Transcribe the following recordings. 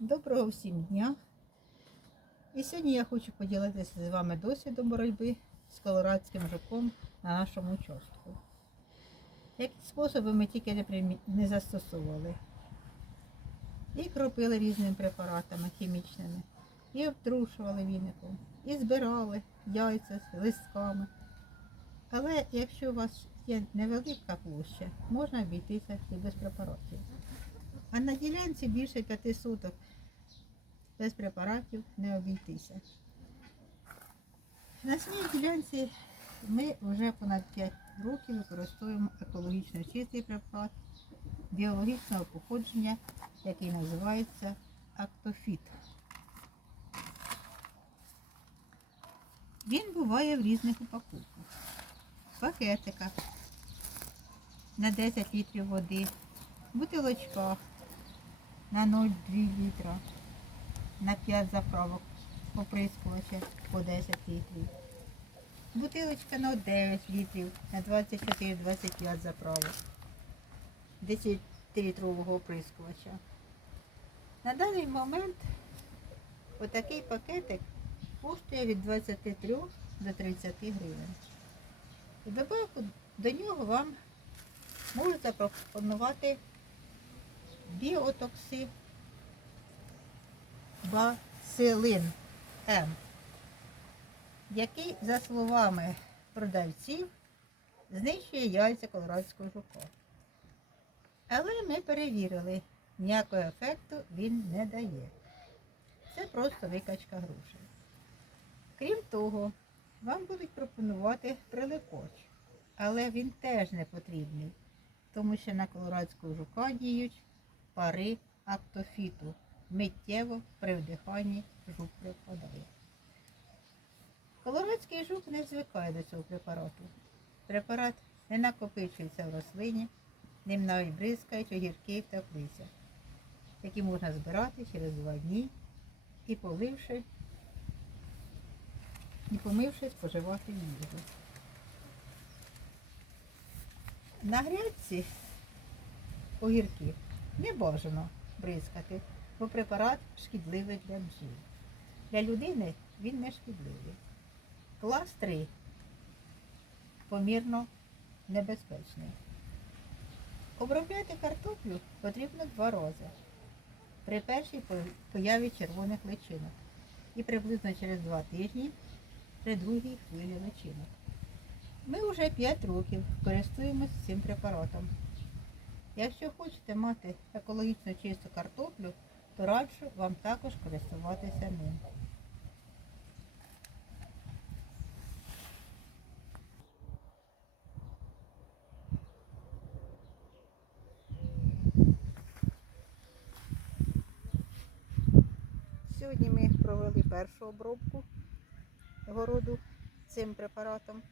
Доброго всім дня! І сьогодні я хочу поділитися з вами досвідом боротьби з колорадським жуком на нашому участку. Які способи ми тільки не, застосовували. І кропили різними препаратами хімічними, і обтрушували віником, і збирали яйця з листками. Але якщо у вас є невелика площа, можна обійтися і без препаратів. А на ділянці більше п'яти суток без препаратів не обійтися. На своїй ділянці ми вже понад 5 років використовуємо екологічно чистий препарат біологічного походження, який називається Актофіт. Він буває в різних упаковках. Пакетиках на 10 літрів води, бутилочках на 0,2 літра, на 5 заправок оприскувача по 10 літрів. Бутилочка на 9 літрів, на 24-25 заправок. 10-літрового оприскувача. На даний момент отакий пакетик коштує від 23 до 30 гривень. І добавку до нього вам можуть запропонувати біотокси бацилин М, який, за словами продавців, знищує яйця колорадського жука. Але ми перевірили, ніякого ефекту він не дає. Це просто викачка грошей. Крім того, вам будуть пропонувати прилипоч, але він теж не потрібний, тому що на колорадського жука діють пари актофіту. Миттєво при вдиханні жук припадає. Колорадський жук не звикає до цього препарату. Препарат не накопичується в рослині, ним навіть бризкають огірки в теплицях, які можна збирати через два дні і поливши, і помивши, споживати їжу. На грядці огірків не бажано бризкати, бо препарат шкідливий для бджіл. Для людини він не шкідливий. Клас 3 помірно небезпечний. Обробляти картоплю потрібно два рази. При першій появі червоних личинок і приблизно через два тижні при другій хвилі личинок. Ми вже 5 років користуємося цим препаратом. Якщо хочете мати екологічно чисту картоплю, то раджу вам також користуватися ним. Сьогодні ми провели першу обробку городу цим препаратом.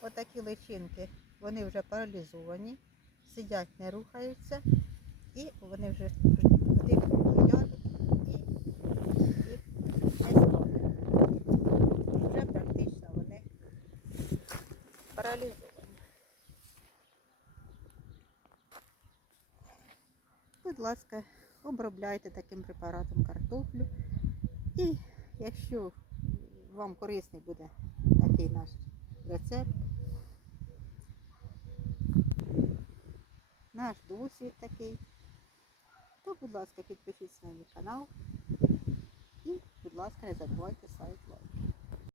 Отакі личинки, вони вже паралізовані, сидять, не рухаються, і вони вже потрібно лядуть і не стане. Вже практично вони паралізовані. Будь ласка, обробляйте таким препаратом картоплю. І якщо вам корисний буде такий наш рецепт, наш досвід такий, то, будь ласка, підпишіться на мій канал і, будь ласка, не забувайте ставити лайк.